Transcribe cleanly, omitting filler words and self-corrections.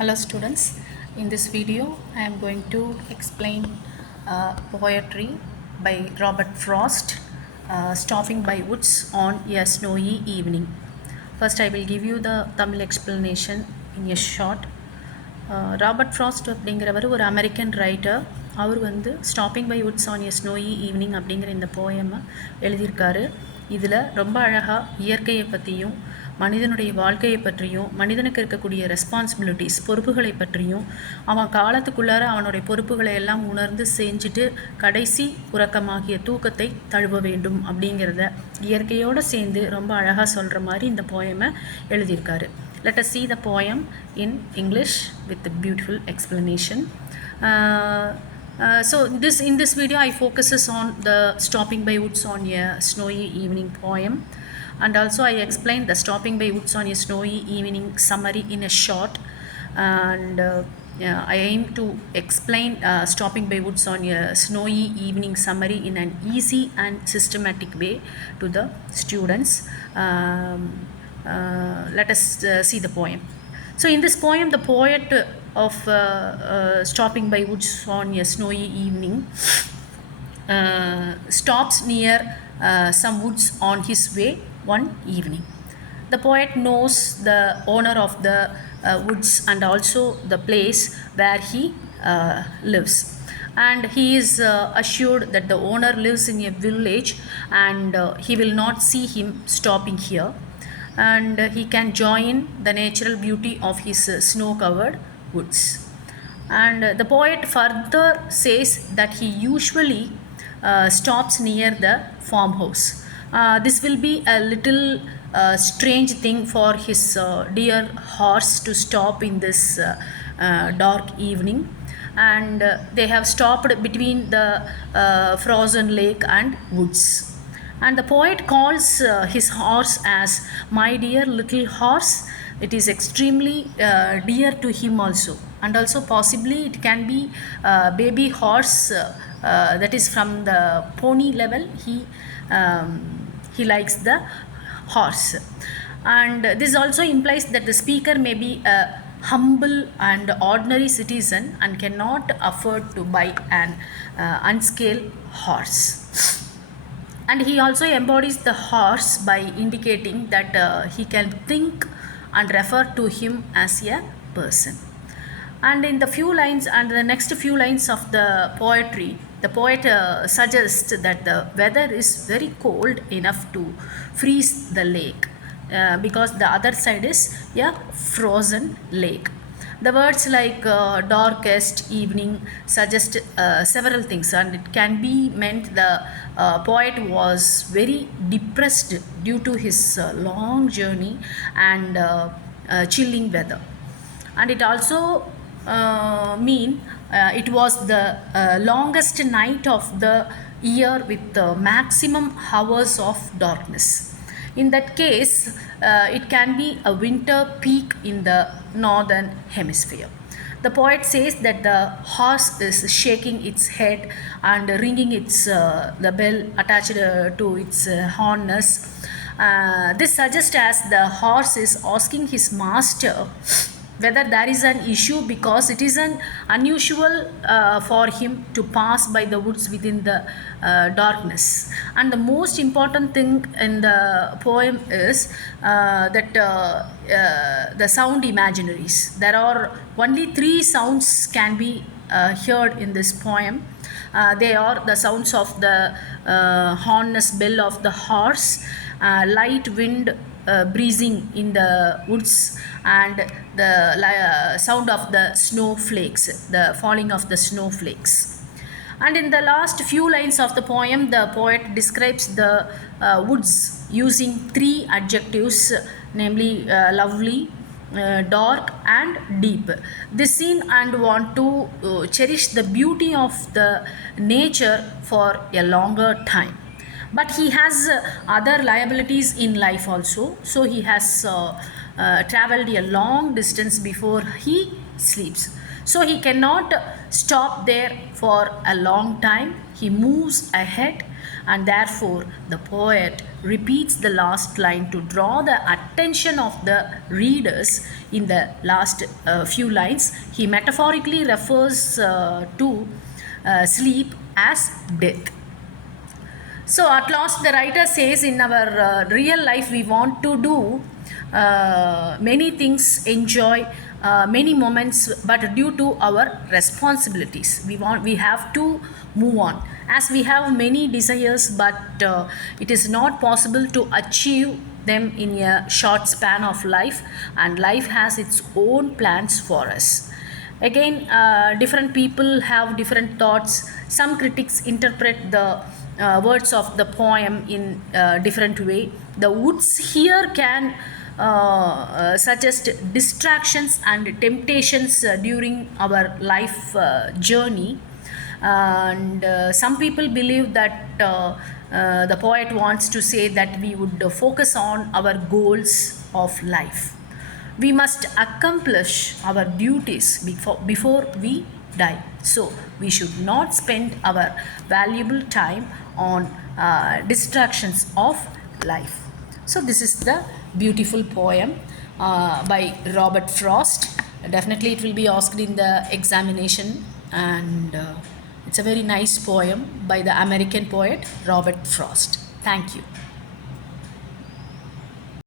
Hello students, in this video I am going to explain poetry by Robert Frost, Stopping by Woods on a Snowy Evening. First I will give you the Tamil explanation in a short. Robert Frost அப்படிங்கிறவர் ஒரு American writer. அவர் வந்து stopping by woods on a snowy evening அப்படிங்கிற இந்த போயமை எழுதியிருக்காரு. இதில் ரொம்ப அழகாக இயற்கையை பற்றியும் மனிதனுடைய வாழ்க்கையை பற்றியும் மனிதனுக்கு இருக்கக்கூடிய ரெஸ்பான்சிபிலிட்டிஸ் பொறுப்புகளை பற்றியும் அவன் காலத்துக்குள்ளார அவனுடைய பொறுப்புகளை எல்லாம் உணர்ந்து செஞ்சுட்டு கடைசி உறக்கமாகிய தூக்கத்தை தழுவ வேண்டும் அப்படிங்கிறத இயற்கையோடு சேர்ந்து ரொம்ப அழகாக சொல்கிற மாதிரி இந்த போயமை எழுதியிருக்காரு. Let us see the poem in English with the beautiful explanation. So in this video I focuses on the Stopping by Woods on a Snowy Evening poem, and also I explain the Stopping by Woods on a Snowy Evening summary in a short, and I aim to explain Stopping by Woods on a Snowy Evening summary in an easy and systematic way to the students. Let us see the poem. So in this poem, the poet of Stopping by Woods on a Snowy Evening stops near some woods on his way one evening. The poet knows the owner of the woods and also the place where he lives, and he is assured that the owner lives in a village and he will not see him stopping here, and he can join the natural beauty of his snow-covered woods. And the poet further says that he usually stops near the farmhouse. This will be a little strange thing for his dear horse to stop in this dark evening, and they have stopped between the frozen lake and woods. And the poet calls his horse as my dear little horse. It is extremely dear to him also, and also possibly it can be baby horse, that is from the pony level. He likes the horse, and this also implies that the speaker may be a humble and ordinary citizen and cannot afford to buy an upscale horse. And he also embodies the horse by indicating that he can think and refer to him as a person. And in the few lines and the next few lines of the poetry, the poet suggests that the weather is very cold enough to freeze the lake, because the other side is a frozen lake. The words like darkest evening suggest several things, and it can be meant the poet was very depressed due to his long journey and chilling weather. And it also mean it was the longest night of the year with the maximum hours of darkness. In that case, it can be a winter peak in the northern hemisphere. The poet says that the horse is shaking its head and ringing the bell attached to its harness. This suggests as the horse is asking his master whether there is an issue, because it is an unusual for him to pass by the woods within the darkness. And the most important thing in the poem is that the sound imaginaries. There are only 3 sounds can be heard in this poem. They are the sounds of the harness bell of the horse, light wind breezing in the woods, and the sound of the snowflakes, the falling of the snowflakes. And in the last few lines of the poem, the poet describes the woods using 3 adjectives, namely lovely, dark and deep. This scene and want to cherish the beauty of the nature for a longer time. But he has other liabilities in life also, so he has traveled a long distance before he sleeps, so he cannot stop there for a long time. He moves ahead, and therefore the poet repeats the last line to draw the attention of the readers in the last few lines. He metaphorically refers to sleep as death. So at last the writer says, in our real life we want to do many things, enjoy many moments, but due to our responsibilities we have to move on, as we have many desires, but it is not possible to achieve them in a short span of life, and life has its own plans for us. Again, different people have different thoughts. Some critics interpret the words of the poem in a different way. The woods here can suggest distractions and temptations during our life journey. And some people believe that the poet wants to say that we would focus on our goals of life. We must accomplish our duties before we die. So we should not spend our valuable time on distractions of life. So this is the beautiful poem by Robert Frost. Definitely it will be asked in the examination, and it's a very nice poem by the American poet Robert Frost. Thank you.